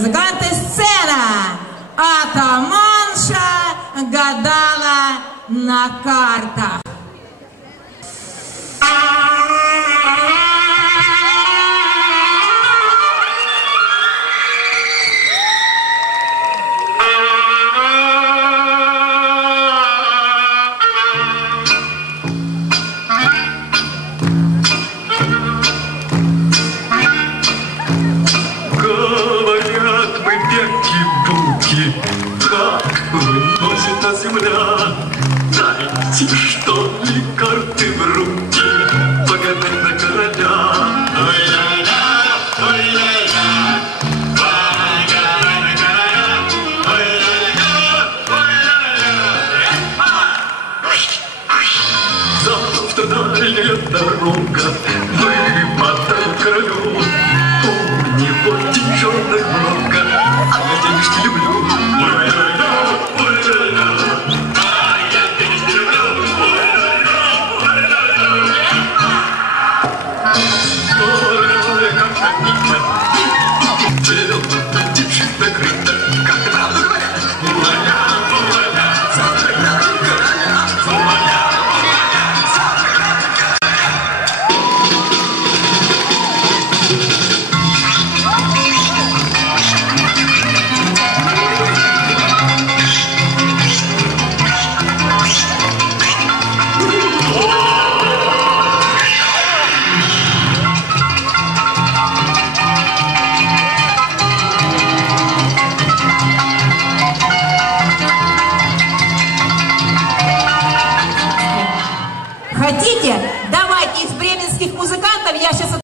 Сцена. Атаманша гадала на картах. Земля, дайте, что ли, карты в руки, погадать на короля. Ой-ля-ля, ой-ля-ля, погадать на короля. Ой-ля-ля, ой-ля-ля. Завтра дальняя дорога, вымотай королю. У него деньжонок много, а я денежки люблю. Ой-ля-ля. Tell